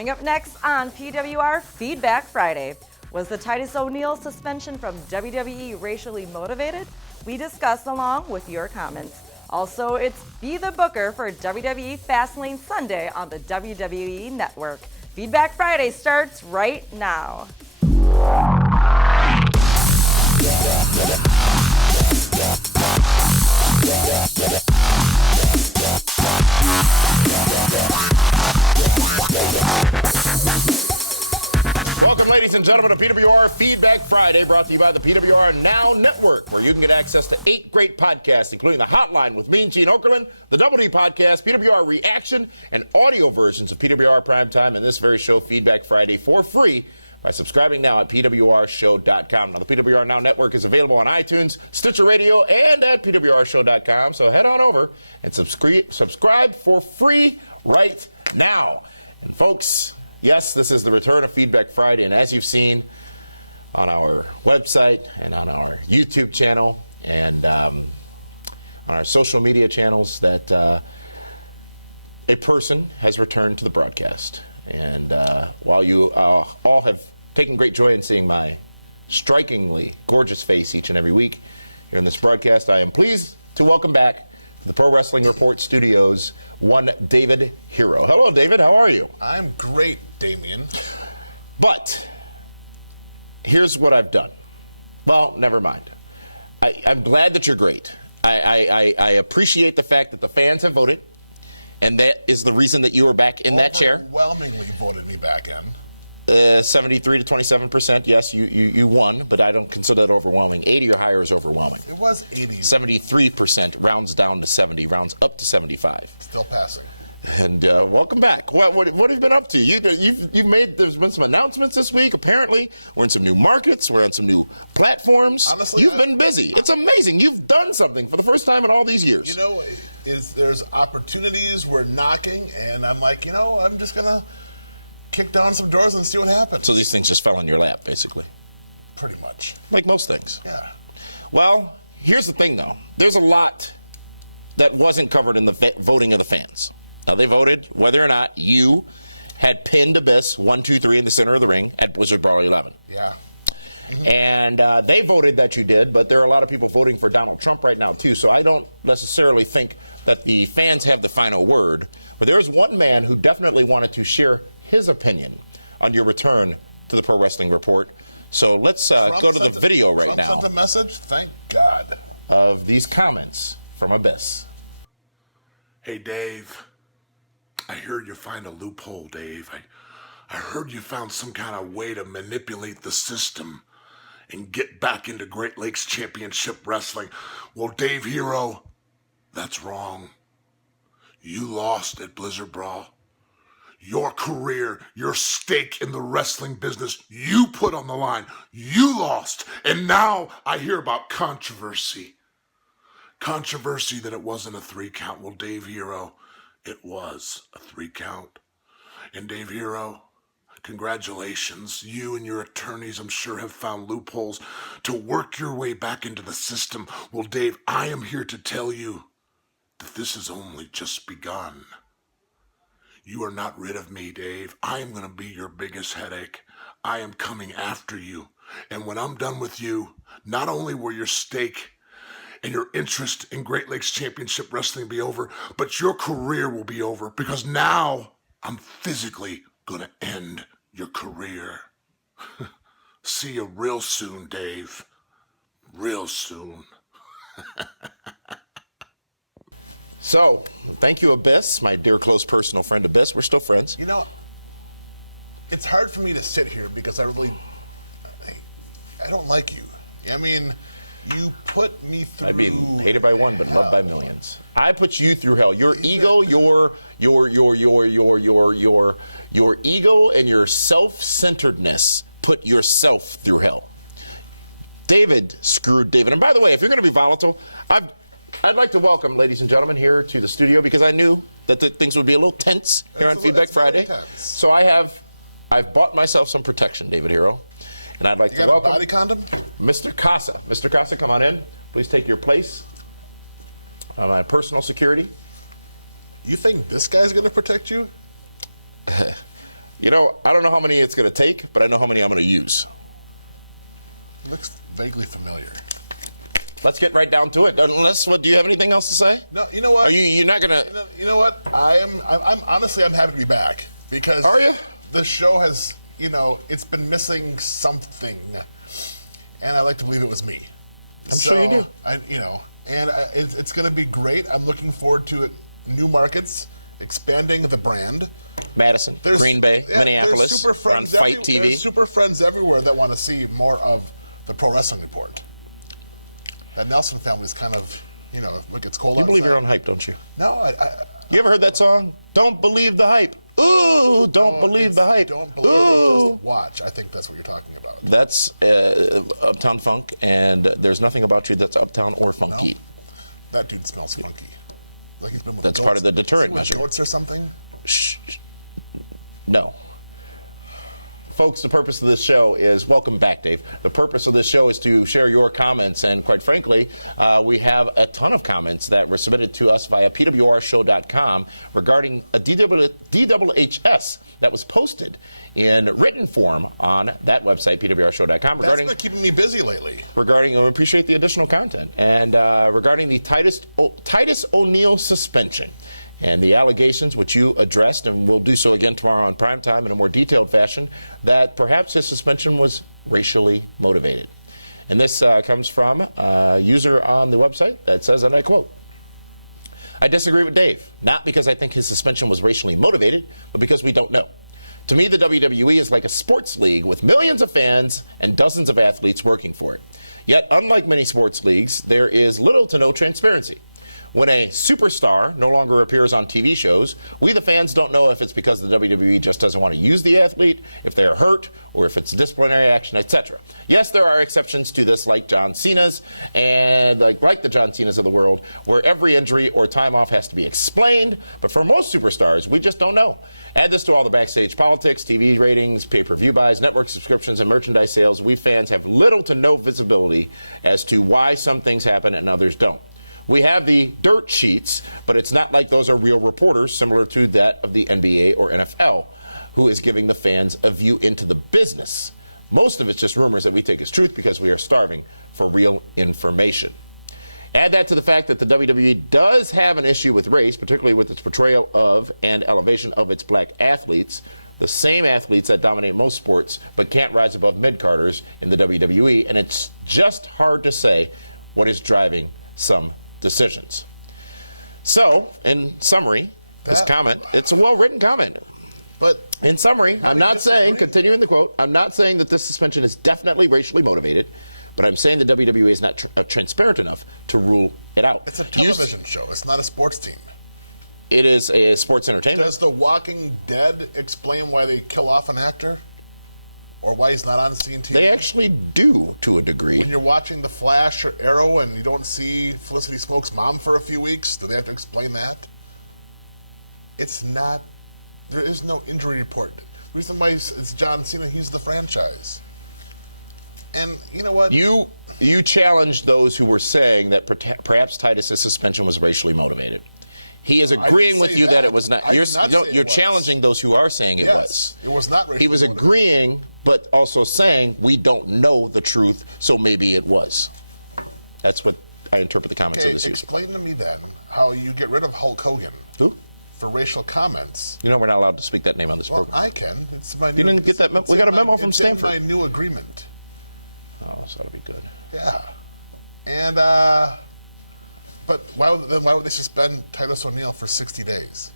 Coming up next on PWR Feedback Friday. Was the Titus O'Neil suspension from WWE racially motivated? We discuss along with your comments. Also, it's Be the Booker for WWE Fastlane Sunday on the WWE Network. Feedback Friday starts right now. Welcome, ladies and gentlemen, to PWR Feedback Friday, brought to you by the PWR Now Network, where you can get access to 8 great podcasts, including The Hotline with me and Gene Okerlund, the Double D Podcast, PWR Reaction, and audio versions of PWR Primetime and this very show, Feedback Friday, for free by subscribing now at PWRshow.com. Now, the PWR Now Network is available on iTunes, Stitcher Radio, and at PWRshow.com, so head on over and subscribe for free right now. And folks, yes, this is the return of Feedback Friday, and as you've seen on our website and on our YouTube channel and on our social media channels, that a person has returned to the broadcast. And while you all have taken great joy in seeing my strikingly gorgeous face each and every week here in this broadcast, I am pleased to welcome back to the Pro Wrestling Report studios, one David Hero. Hello, David. How are you? I'm great, Damien. But here's what I've done. Well, never mind. I'm glad that you're great. I appreciate the fact that the fans have voted, and that is the reason that you are back in that chair. Overwhelmingly voted me back in. 73 to 27%. Yes, you won, but I don't consider that overwhelming. 80 or higher is overwhelming. It was 80. 73% rounds down to 70, rounds up to 75. Still passing. And welcome back. What have you been up to? There's been some announcements this week. Apparently, we're in some new markets. We're on some new platforms. Honestly, you've been busy. It's amazing. You've done something for the first time in all these years. You know, there's opportunities. We're knocking, and I'm like, I'm just gonna kick down some doors and see what happens. So these things just fell in your lap, basically. Pretty much. Like most things. Yeah. Well, here's the thing, though. There's a lot that wasn't covered in the voting of the fans. Now, they voted whether or not you had pinned Abyss 1, 2, 3 in the center of the ring at Blizzard Brawl 11. Yeah. Mm-hmm. And they voted that you did, but there are a lot of people voting for Donald Trump right now, too. So I don't necessarily think that the fans have the final word. But there is one man who definitely wanted to share his opinion on your return to the Pro Wrestling Report. So let's go to the video right now. Trump sent a message, thank God, of these comments from Abyss. Hey, Dave. I heard you find a loophole, Dave. I heard you found some kind of way to manipulate the system and get back into Great Lakes Championship Wrestling. Well, Dave Hero, that's wrong. You lost at Blizzard Brawl. Your career, your stake in the wrestling business, you put on the line. You lost. And now I hear about controversy. Controversy that it wasn't a 3 count. Well, Dave Hero, it was a 3 count. And Dave Hero, congratulations. You and your attorneys, I'm sure, have found loopholes to work your way back into the system. Well, Dave, I am here to tell you that this has only just begun. You are not rid of me, Dave. I am going to be your biggest headache. I am coming after you. And when I'm done with you, not only will your stake and your interest in Great Lakes Championship Wrestling be over, but your career will be over, because now I'm physically going to end your career. See you real soon, Dave. Real soon. So, thank you, Abyss, my dear close personal friend Abyss. We're still friends. It's hard for me to sit here because I don't like you. I mean, you put me through. I'd be hated by one, but loved by millions. I put you through hell. Your ego, your ego and your self-centeredness put yourself through hell. David screwed David. And by the way, if you're going to be volatile, I'd like to welcome, ladies and gentlemen, here to the studio, because I knew that things would be a little tense here on Feedback Friday. So I've bought myself some protection, David Hero. And I'd like to welcome a body condom? Mr. Casa. Mr. Casa, come on in. Please take your place. My personal security. You think this guy's going to protect you? You know, I don't know how many it's going to take, but I know how many I'm going to use. Looks vaguely familiar. Let's get right down to it. Unless, do you have anything else to say? No, you know what? Are you're not going to? You know what? I'm honestly, I'm happy to be back because. Are you? The show has, it's been missing something, and I like to believe it was me. I'm sure you do. It's going to be great. I'm looking forward to it. New markets, expanding the brand. Madison, Green Bay, Minneapolis, super friends on Fight TV. There's super friends everywhere that want to see more of the Pro Wrestling Report. That Nelson family is kind of, look, it's cold outside. You believe your own hype, don't you? No, You ever heard that song? Don't believe the hype. Ooh, don't believe the hype. Don't believe it, just watch. I think that's what you're talking about. That's Uptown Funk, and there's nothing about you that's uptown or funky. No. That dude smells funky. Like he's been with That's goats. part of the deterrent Is he with measure. Goats or something? Shh. No. Folks, the purpose of this show is, welcome back, Dave. The purpose of this show is to share your comments, and quite frankly, we have a ton of comments that were submitted to us via PWRshow.com regarding a DWHS that was posted in written form on that website, PWRshow.com. That's been keeping me busy lately. Regarding, we appreciate the additional content, and regarding the Titus O'Neil suspension. And the allegations, which you addressed, and we'll do so again tomorrow on primetime in a more detailed fashion, that perhaps his suspension was racially motivated. And this comes from a user on the website that says, and I quote, "I disagree with Dave, not because I think his suspension was racially motivated, but because we don't know. To me, the WWE is like a sports league with millions of fans and dozens of athletes working for it. Yet, unlike many sports leagues, there is little to no transparency. When a superstar no longer appears on TV shows, we the fans don't know if it's because the WWE just doesn't want to use the athlete, if they are hurt, or if it's disciplinary action, etc. Yes, there are exceptions to this, like John Cena's, and like the John Cena's of the world, where every injury or time off has to be explained, but for most superstars, we just don't know. Add this to all the backstage politics, TV ratings, pay-per-view buys, network subscriptions, and merchandise sales. We fans have little to no visibility as to why some things happen and others don't. We have the dirt sheets, but it's not like those are real reporters, similar to that of the NBA or NFL, who is giving the fans a view into the business. Most of it's just rumors that we take as truth because we are starving for real information. Add that to the fact that the WWE does have an issue with race, particularly with its portrayal of and elevation of its black athletes, the same athletes that dominate most sports but can't rise above mid-carders in the WWE, and it's just hard to say what is driving some decisions." So, in summary, this comment, it's a well-written comment. But in summary, I'm not saying, continuing the quote, I'm not saying that this suspension is definitely racially motivated, but I'm saying the WWE is not transparent enough to rule it out. It's a television show. It's not a sports team. It is a sports entertainment. Does The Walking Dead explain why they kill off an actor? Or why he's not on scene TV? They actually do, to a degree. When you're watching The Flash or Arrow and you don't see Felicity Smoke's mom for a few weeks, do they have to explain that? It's not. There is no injury report. The reason why it's John Cena, he's the franchise. And you know what? You challenged those who were saying that perhaps Titus' suspension was racially motivated. He is agreeing with you that it was not. You're challenging those who are saying it was. It was not racially He was motivated. agreeing, but also saying we don't know the truth, so maybe it was. That's what I interpret the comments of this user. Explain to me then how you get rid of Hulk Hogan. Who? For racial comments. You know we're not allowed to speak that name on this Well, program. I can. It's my. You didn't get that memo? We got a memo from Stanford. It's in my new agreement. Oh, this ought to be good. Yeah, and but why would they suspend Titus O'Neil for 60 days?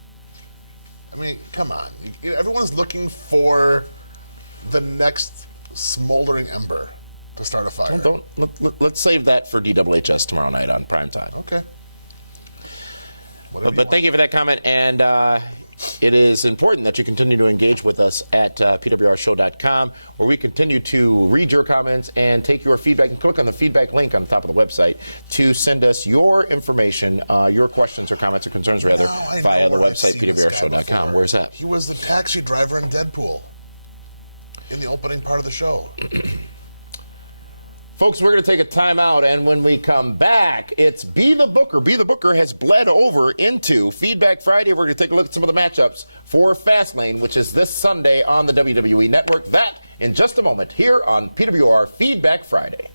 I mean, come on. Everyone's looking for the next smoldering ember to start a fire. Let's save that for DWHS tomorrow night on primetime. Okay. But thank you for that comment, and it is important that you continue to engage with us at PWRshow.com, where we continue to read your comments and take your feedback, and click on the feedback link on the top of the website to send us your information, your questions or comments or concerns, rather, via the website, PWRshow.com. Where's that? He was the taxi driver in Deadpool in the opening part of the show. Folks, we're going to take a timeout, and when we come back, it's Be the Booker. Be the Booker has bled over into Feedback Friday. We're going to take a look at some of the matchups for Fastlane, which is this Sunday on the WWE Network. That in just a moment here on PWR Feedback Friday.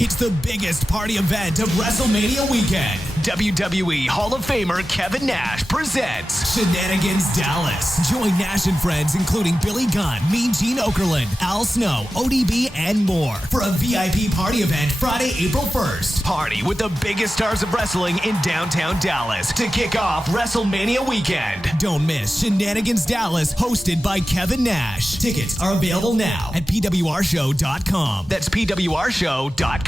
It's the biggest party event of WrestleMania weekend. WWE Hall of Famer Kevin Nash presents Shenanigans Dallas. Join Nash and friends including Billy Gunn, Mean Gene Okerlund, Al Snow, ODB, and more for a VIP party event Friday, April 1st. Party with the biggest stars of wrestling in downtown Dallas to kick off WrestleMania weekend. Don't miss Shenanigans Dallas, hosted by Kevin Nash. Tickets are available now at PWRshow.com. That's PWRshow.com.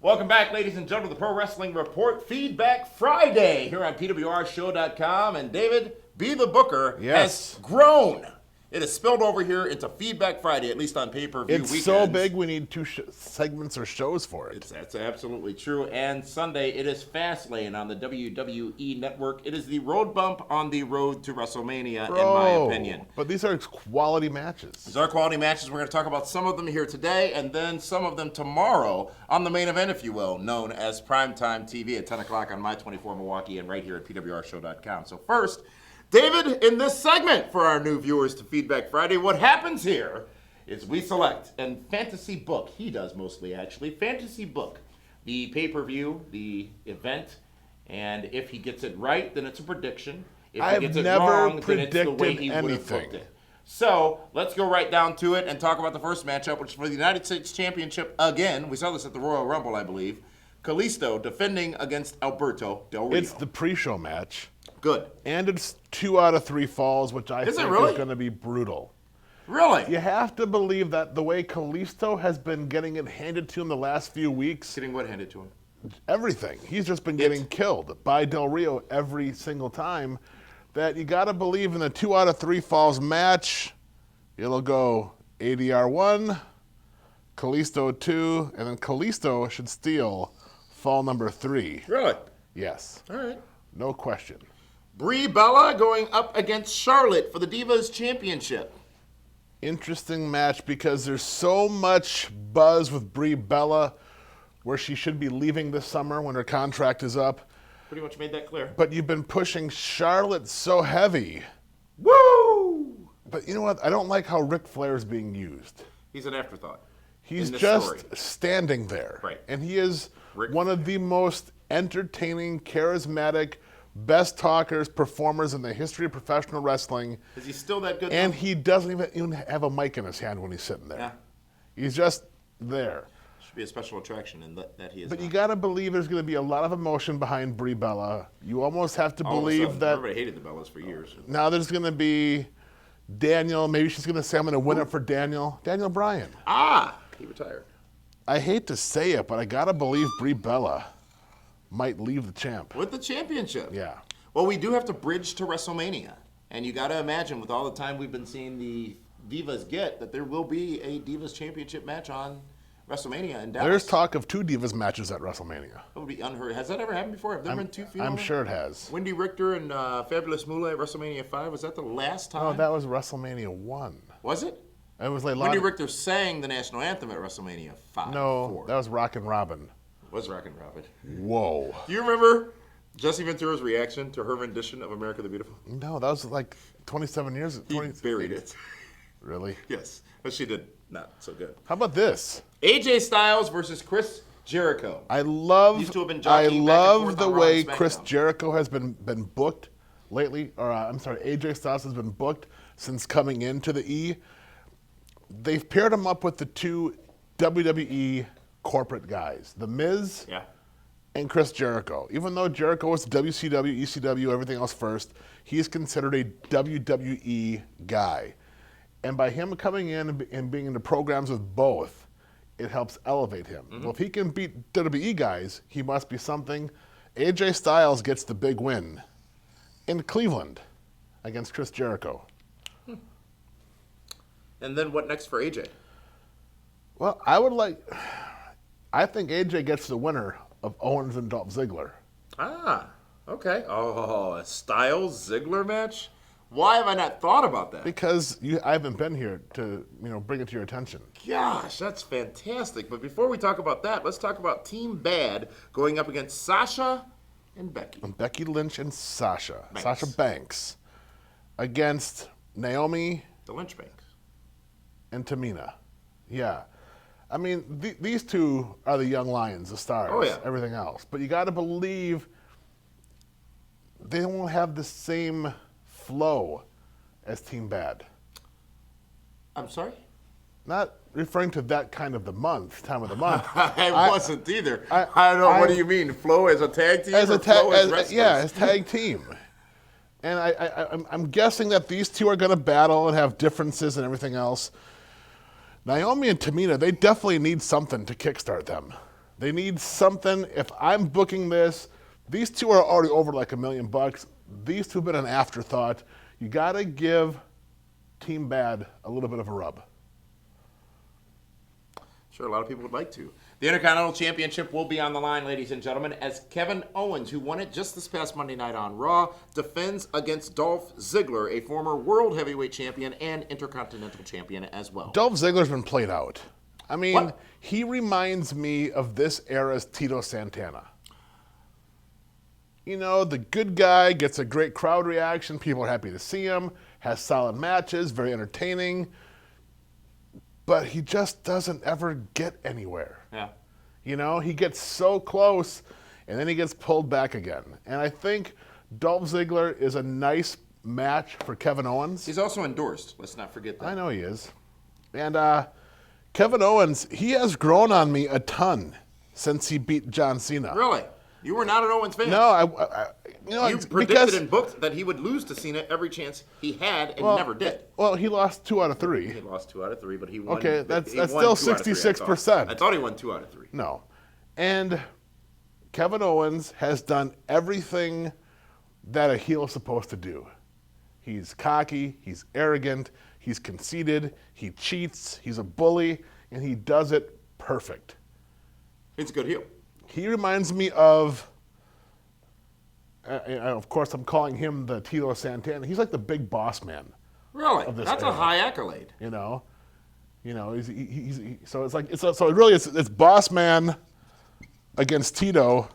Welcome back, ladies and gentlemen, to the Pro Wrestling Report Feedback Friday here on PWRshow.com. And David, Be the Booker has grown. It has spilled over here into Feedback Friday, at least on pay-per-view It's weekends. so big we need two segments or shows for it. That's absolutely true. And Sunday, it is Fastlane on the WWE Network. It is the road bump on the road to WrestleMania, in my opinion. But these are quality matches. These are quality matches. We're going to talk about some of them here today and then some of them tomorrow on the main event, if you will, known as Primetime TV at 10 o'clock on My24 Milwaukee and right here at PWRshow.com. So first, David, in this segment for our new viewers to Feedback Friday, what happens here is we select and fantasy book. He does mostly, actually. Fantasy book the pay-per-view, the event, and if he gets it right, then it's a prediction. If he gets it wrong, then it's the way he would have booked it. So let's go right down to it and talk about the first matchup, which is for the United States Championship again. We saw this at the Royal Rumble, I believe. Kalisto defending against Alberto Del Rio. It's the pre-show match. Good. And it's 2 out of 3 falls, which I think is going to be brutal. Really? You have to believe that the way Kalisto has been getting it handed to him the last few weeks. Getting what handed to him? Everything. He's just been getting killed by Del Rio every single time. That you got to believe in the 2 out of 3 falls match, it'll go ADR 1, Kalisto 2, and then Kalisto should steal fall number 3. Really? Yes. All right. No question. Brie Bella going up against Charlotte for the Divas Championship. Interesting match because there's so much buzz with Brie Bella where she should be leaving this summer when her contract is up. Pretty much made that clear. But you've been pushing Charlotte so heavy. Woo! But you know what? I don't like how Ric Flair's being used. He's an afterthought. He's just standing there. Right. And he is one of the most entertaining, charismatic, best talkers, performers in the history of professional wrestling. Is he still that good? And though? he doesn't even have a mic in his hand when he's sitting there. Yeah. He's just there. Should be a special attraction in that he is. But you got to believe there's going to be a lot of emotion behind Brie Bella. You almost have to believe that. Everybody hated the Bellas for years. Now there's going to be Daniel. Maybe she's going to say, I'm going to win it for Daniel. Daniel Bryan. He retired. I hate to say it, but I got to believe Brie Bella might leave the champ. With the championship. Yeah. Well, we do have to bridge to WrestleMania. And you got to imagine, with all the time we've been seeing the Divas get, that there will be a Divas Championship match on WrestleMania in Dallas. There's talk of 2 Divas matches at WrestleMania. That would be unheard. Has that ever happened before? Have there been 2 female? I'm sure it has. Wendy Richter and Fabulous Moolah at WrestleMania 5. Was that the last time? Oh, that was WrestleMania 1. Was it? It was like Wendy Richter sang the national anthem at WrestleMania 5. No, 4. that was Rockin' Robin. Was Rockin' Robin. Whoa. Do you remember Jesse Ventura's reaction to her rendition of America the Beautiful? No, that was like 27 years. He buried it. Really? Yes, but she did not so good. How about this? AJ Styles versus Chris Jericho. I love These two have been jockeying back and forth the on Raw way and Chris SmackDown. Jericho has been booked lately. Or I'm sorry, AJ Styles has been booked since coming into the E. They've paired him up with the 2 WWE corporate guys, The Miz and Chris Jericho. Even though Jericho was WCW, ECW, everything else first, he's considered a WWE guy. And by him coming in and being in the programs with both, it helps elevate him. Well, if he can beat WWE guys, he must be something. AJ Styles gets the big win in Cleveland against Chris Jericho. And then what next for AJ? Well, I think AJ gets the winner of Owens and Dolph Ziggler. Okay. Oh, a Styles Ziggler match? Why have I not thought about that? Because I haven't been here to bring it to your attention. Gosh, that's fantastic. But before we talk about that, let's talk about Team Bad going up against Sasha and Becky. Becky Lynch and Sasha Banks. Banks against Naomi The Lynch Banks. and Tamina. Yeah. I mean, these two are the young lions, the stars, Oh, yeah. everything else. But you got to believe they won't have the same flow as Team Bad. I'm sorry? Not referring to that kind of time of the month. I wasn't either. I don't know. What do you mean? Flow as a tag team As or a flow as wrestlers? as tag team. And I'm guessing that these two are going to battle and have differences and everything else. Naomi and Tamina, they definitely need something to kickstart them. They need something. If I'm booking this, these two are already over like $1 million. These two have been an afterthought. You got to give Team Bad a little bit of a rub. Sure, a lot of people would like to. The Intercontinental Championship will be on the line, ladies and gentlemen, as Kevin Owens, who won it just this past Monday night on Raw, defends against Dolph Ziggler, a former World Heavyweight Champion and Intercontinental Champion as well. Dolph Ziggler's been played out. I mean, What? he reminds me of this era's Tito Santana. You know, the good guy gets a great crowd reaction. People are happy to see him, has solid matches, very entertaining. But he just doesn't ever get anywhere. Yeah. You know, he gets so close, and then he gets pulled back again. And I think Dolph Ziggler is a nice match for Kevin Owens. He's also endorsed. Let's not forget that. I know he is. And Kevin Owens, he has grown on me a ton since he beat John Cena. Really? You were not an Owens fan? No, You predicted and booked that he would lose to Cena every chance he had and never did. Well, he lost 2 out of 3. He lost 2 out of 3, but he won. Okay, that's he won still 2 out of 3, 66%. I thought he won 2 out of 3. No. And Kevin Owens has done everything that a heel is supposed to do. He's cocky, he's arrogant, he's conceited, he cheats, he's a bully, and he does it perfect. He's a good heel. He reminds me of, of course, I'm calling him the Tito Santana. He's like the big boss man. Really? Of this That's a era. high accolade. You know, so it's like so really it's boss man against Tito.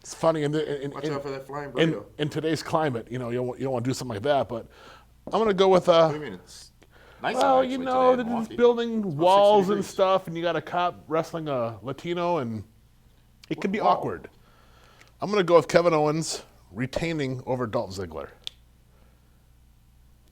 It's funny Watch out for that flying burrito. in today's climate. You know, you don't want to do something like that. But I'm gonna go with What do you mean? It's nice. well, actually, you know, today in they're just Milwaukee. building walls 60 and degrees. stuff, and you got a cop wrestling a Latino, and it can be Wow. awkward. I'm gonna go with Kevin Owens retaining over Dolph Ziggler.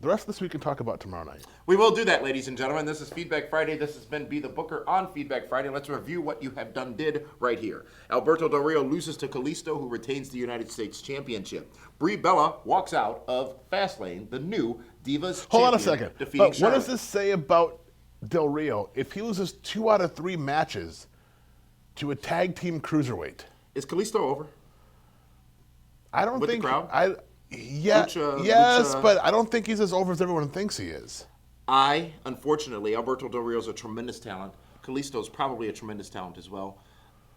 The rest of this we can talk about tomorrow night. We will do that, ladies and gentlemen. This is Feedback Friday. This has been Be the Booker on Feedback Friday. Let's review what you have did right here. Alberto Del Rio loses to Kalisto, who retains the United States Championship. Brie Bella walks out of Fastlane, the new Divas Hold on a champion, second. defeating But what Charlotte. does this say about Del Rio if he loses 2 out of 3 matches to a tag team cruiserweight? Is Kalisto over? I don't With the think crowd? yes, Lucha- but I don't think he's as over as everyone thinks he is. Unfortunately, Alberto Del Rio is a tremendous talent. Kalisto is probably a tremendous talent as well.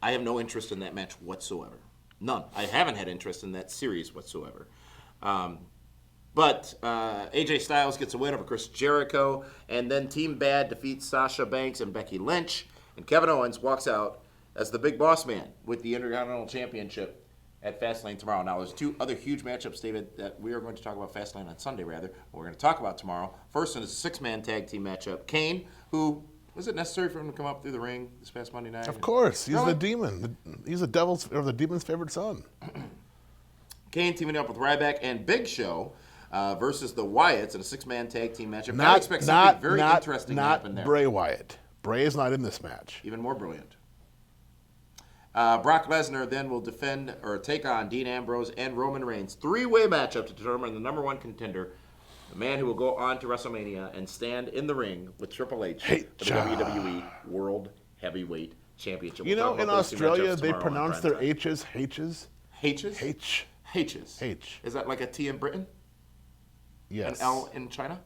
I have no interest in that match whatsoever. None. I haven't had interest in that series whatsoever. But AJ Styles gets a win over Chris Jericho, and then Team Bad defeats Sasha Banks and Becky Lynch, and Kevin Owens walks out as the big boss man with the Intercontinental Championship at Fastlane tomorrow. Now, there's 2 other huge matchups, David, that we are going to talk about Fastlane on Sunday, rather. We're going to talk about tomorrow. First one is a 6-man tag team matchup. Kane, who, was it necessary for him to come up through the ring this past Monday night? Of course, he's Really? the demon. He's the devil's or the demon's favorite son. Kane teaming up with Ryback and Big Show versus the Wyatts in a 6-man tag team matchup. I expect something very interesting to happen there. Not Bray Wyatt. Bray is not in this match. Even more brilliant. Brock Lesnar then will defend or take on Dean Ambrose and Roman Reigns. 3-way matchup to determine the number 1 contender, the man who will go on to WrestleMania and stand in the ring with Triple H for the WWE World Heavyweight Championship. You We'll know, talk in about those 2 Australia, matchups they tomorrow on pronounce Prime their Time. H's H's. H's? H. H's. H. Is that like a T in Britain? Yes. An L in China?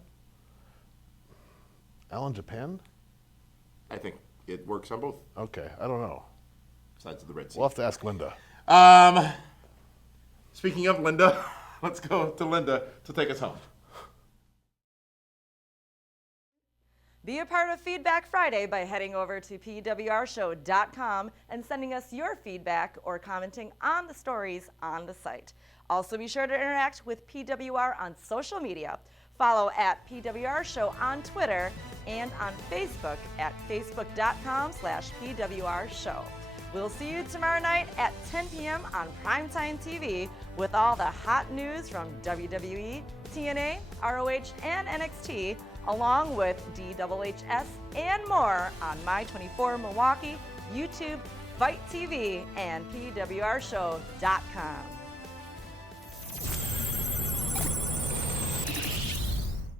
L in Japan? I think it works on both Okay, I don't know. sides of the Red Sea. We'll have to ask Linda. Speaking of Linda, let's go to Linda to take us home. Be a part of Feedback Friday by heading over to pwrshow.com and sending us your feedback or commenting on the stories on the site. Also, be sure to interact with PWR on social media. Follow at PWR Show on Twitter and on Facebook at facebook.com/PWR Show. We'll see you tomorrow night at 10 p.m. on Primetime TV with all the hot news from WWE, TNA, ROH, and NXT, along with DWHS and more on My24 Milwaukee, YouTube, Fight TV, and PWRShow.com.